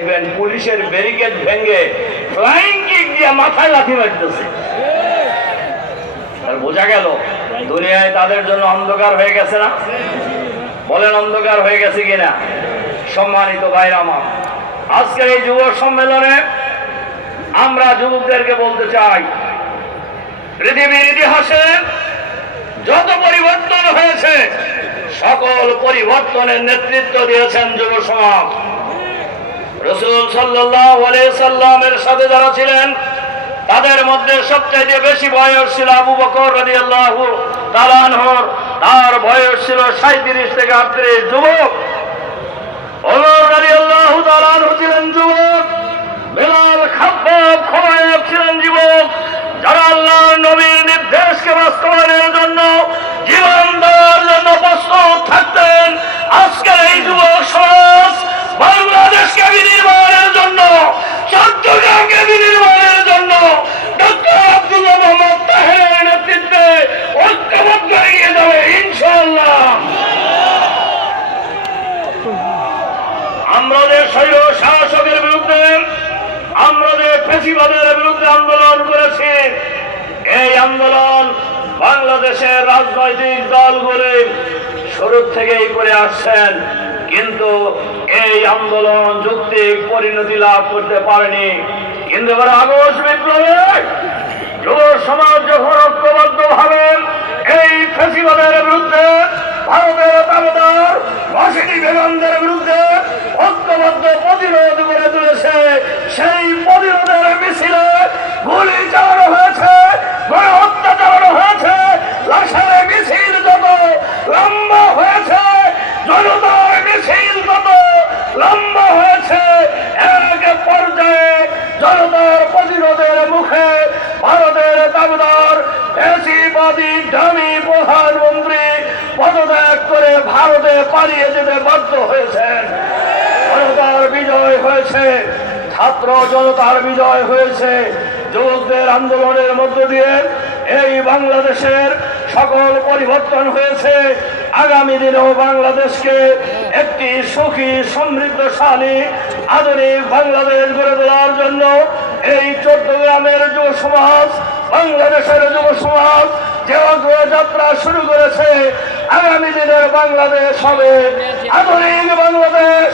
দেখবেন পুলিশের ব্যারিকেড ভেঙে মাথায় লাথি মারতেছে। বোঝা গেল, দুনিয়ায় তাদের জন্য অন্ধকার হয়ে গেছে না? বলেন অন্ধকার হয়ে গেছে কিনা? সম্মানিত ভাইরা আমার, আজকের এই যুব সম্মেলনে আমরা যুবকদেরকে বলতে চাই, পৃথিবীর ইতিহাসে যত পরিবর্তন হয়েছে, সকল পরিবর্তনের নেতৃত্ব দিয়েছেন যুব সমাজ। রসুল সাল্লামের সাথে যারা ছিলেন, তাদের মধ্যে সবচাইতে বেশি বয়স ছিল আবু বকর রাজি আল্লাহ তার বয়স ছিল সাঁত্রিশ থেকে আটত্রিশ যুবক ওমর রাজি আল্লাহ তালানহ ছিলেন যুবক বেলাল খাব্বাব খোয়াব ছিলেন যুবক যারা আল্লাহর নবীর নির্দেশকে বাস্তবায়নের জন্য জীবন দেওয়ার জন্য প্রস্তুত থাকতেন আজকের এই যুবক সমাজ বাংলাদেশকে বিনির্মাণের জন্য চট্টগ্রামকে বিনির্মাণের জন্য ডক্টর আব্দুল্লাহ মোহাম্মদ তাহের নেতৃত্বে ঐক্যবদ্ধ এগিয়ে যাবে ইনশাআল্লাহ আমরা যে শৈল শাসকের বিরুদ্ধে আমরা যে ফেসিবাদের বিরুদ্ধে আন্দোলন করেছি। এই আন্দোলন বাংলাদেশের রাজনৈতিক দলগুলি শুরু থেকেই করে আসছেন, কিন্তু এই আন্দোলন যুক্তিক পরিণতি লাভ করতে পারেনি। কিন্তু এবার আগস্ট বিপ্লবে যুব সমাজ যখন ঐক্যবদ্ধ ভাবে এই ফেসিবাদের বিরুদ্ধে ভারতের দাবেদার ওয়াসিটি বিরুদ্ধে ঐক্যবদ্ধ প্রতিরোধ করে তুলেছে সেই প্রতিরোধের মিছিলে গুলি চালানো হয়েছে গণ হত্যা চালানো হয়েছে লাশের মিছিল যত লম্বা হয়েছে, জনতার মিছিল তত লম্বা হয়েছে এক পর্যায়ে জনতার প্রতিরোধের মুখে ভারতের দাবিদার ফ্যাসিবাদী দামি প্রধানমন্ত্রী পদত্যাগ করে ভারতে পালিয়ে যেতে বাধ্য হয়েছেন জনতার বিজয় হয়েছে, ছাত্র জনতার বিজয় হয়েছে। যুবকদের আন্দোলনের মধ্য দিয়ে এই বাংলাদেশের সকল পরিবর্তন হয়েছে। আগামী দিনেও বাংলাদেশকে একটি সুখী, সমৃদ্ধশালী, আধুনিক বাংলাদেশ গড়ে তোলার জন্য এই চট্টগ্রামের যুব সমাজ, বাংলাদেশের যুব সমাজ যে অগ্রযাত্রা শুরু করেছে, আগামী দিনের বাংলাদেশ হবে আধুনিক বাংলাদেশ।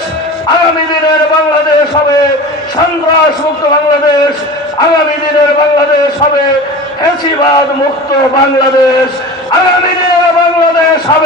আগামী দিনের বাংলাদেশ হবে সন্ত্রাস মুক্ত বাংলাদেশ। আগামী দিনের বাংলাদেশ হবে ফেসিবাদ মুক্ত বাংলাদেশ। আগামী দিনে বাংলাদেশ হবে